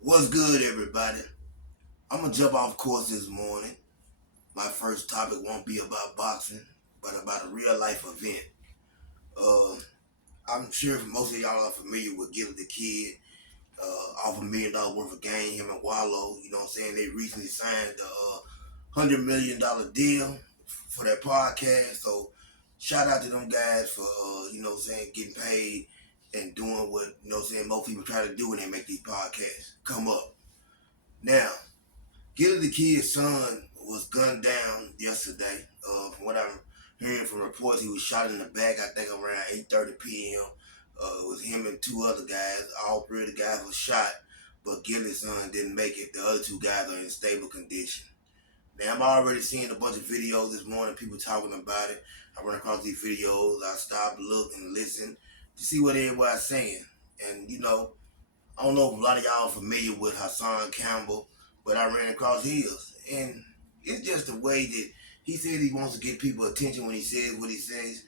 What's good, everybody? I'm gonna jump off course this morning. My first topic won't be about boxing, but about a real life event. Uh, I'm sure most of y'all are familiar with Gille the Kid, off $1 million worth of game, him and Wallow. You know what I'm saying? They recently signed a $100 million deal for their podcast. So shout out to them guys for getting paid and doing what most people try to do when they make these podcasts. Come up now. Gille the Kid's son was gunned down yesterday. From what I'm hearing from reports, he was shot in the back. I think around 8:30 p.m. It was him and two other guys. All three of the guys were shot, but Gille's son didn't make it. The other two guys are in stable condition. Now I'm already seeing a bunch of videos this morning. People talking about it. I run across these videos. I stop, look, and listen to see what everybody's saying. And I don't know if a lot of y'all are familiar with Hassan Campbell, but I ran across his. And it's just the way that he says he wants to get people attention when he says what he says.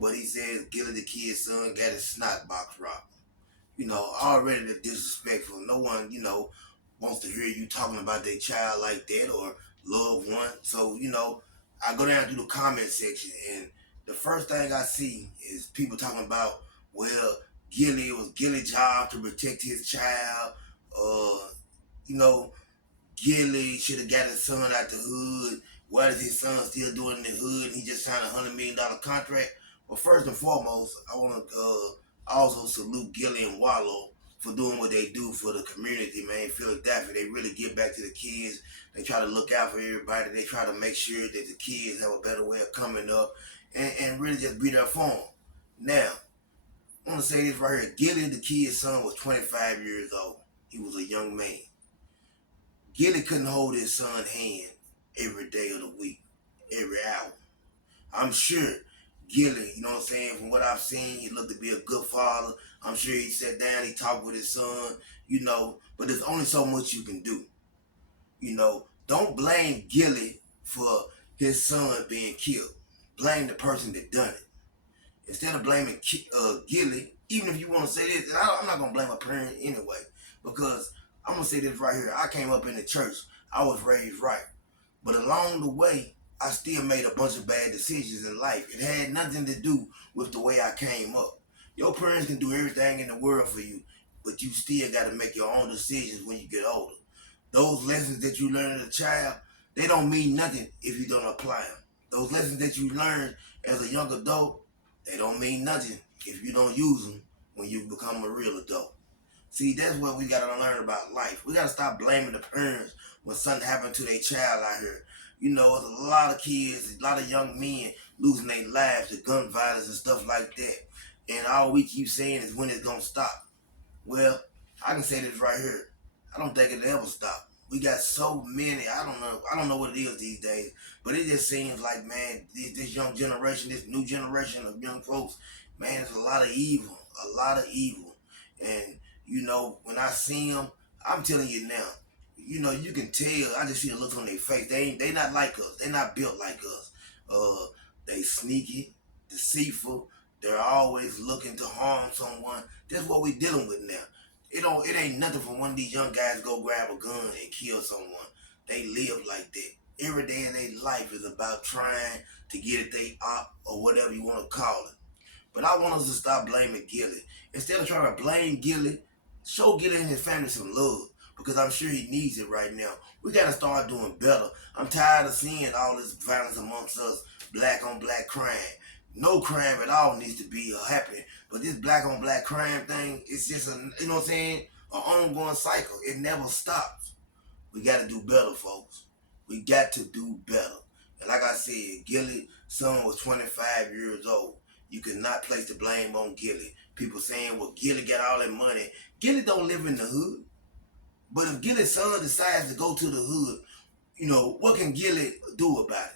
But he says Gille the Kid's son got his snot box rocked. Already the disrespectful. No one, wants to hear you talking about their child like that or loved one. So, I go down to the comment section and the first thing I see is people talking about, well, it was Gille's job to protect his child. Uh, you know, Gille should have got his son out the hood. What is his son still doing in the hood? And he just signed $100 million contract. Well, first and foremost, I want to also salute Gille and Wallow for doing what they do for the community, man. Philadelphia, they really give back to the kids. They try to look out for everybody. They try to make sure that the kids have a better way of coming up and really just be there for them. Now, I want to say this right here. Gille, the kid's son, was 25 years old. He was a young man. Gille couldn't hold his son's hand every day of the week, every hour. I'm sure Gille, you know what I'm saying, from what I've seen, he looked to be a good father. I'm sure he sat down, he talked with his son, but there's only so much you can do. Don't blame Gille for his son being killed. Blame the person that done it. Instead of blaming Gille, even if you want to say this, and I'm not going to blame a parent anyway, because I'm going to say this right here. I came up in the church. I was raised right. But along the way, I still made a bunch of bad decisions in life. It had nothing to do with the way I came up. Your parents can do everything in the world for you, but you still got to make your own decisions when you get older. Those lessons that you learn as a child, they don't mean nothing if you don't apply them. Those lessons that you learn as a young adult, they don't mean nothing if you don't use them when you become a real adult. See, that's what we gotta learn about life. We gotta stop blaming the parents when something happened to their child out here. There's a lot of kids, a lot of young men losing their lives to gun violence and stuff like that. And all we keep saying is when it's gonna stop. Well, I can say this right here. I don't think it'll ever stop. We got so many. I don't know what it is these days, but it just seems like, man, this young generation, this new generation of young folks, man, it's a lot of evil, a lot of evil. And when I see them, I'm telling you now, you can tell. I just see the look on their face. They not like us. They not built like us. They sneaky, deceitful. They're always looking to harm someone. That's what we dealing with now. It ain't nothing for one of these young guys to go grab a gun and kill someone. They live like that. Every day in their life is about trying to get it they op or whatever you want to call it. But I want us to stop blaming Gille. Instead of trying to blame Gille, show Gille and his family some love because I'm sure he needs it right now. We got to start doing better. I'm tired of seeing all this violence amongst us, black on black crime. No crime at all needs to be happening. But this black on black crime thing, it's just you know what I'm saying, an ongoing cycle. It never stops. We got to do better, folks. We got to do better. And like I said, Gille's son was 25 years old. You cannot place the blame on Gille. People saying, well, Gille got all that money. Gille don't live in the hood. But if Gille's son decides to go to the hood, what can Gille do about it?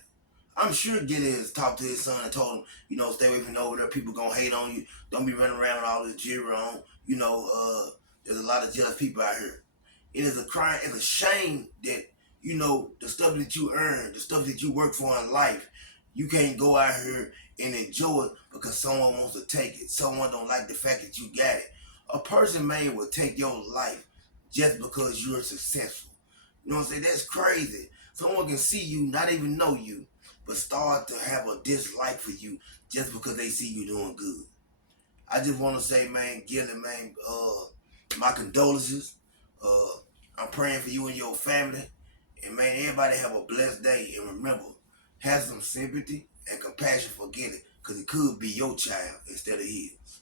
I'm sure Gille has talked to his son and told him, stay away from over there. People gonna hate on you. Don't be running around with all this jewelry on. There's a lot of jealous people out here. It is a crime. It's a shame that the stuff that you earn, the stuff that you work for in life, you can't go out here and enjoy it because someone wants to take it. Someone don't like the fact that you got it. A person, man, will take your life just because you're successful. You know what I'm saying? That's crazy. Someone can see you, not even know you, but start to have a dislike for you just because they see you doing good. I just want to say, man, Gille, man, my condolences. Uh, I'm praying for you and your family. And man, everybody have a blessed day. And remember, have some sympathy and compassion for Gille, because it could be your child instead of his.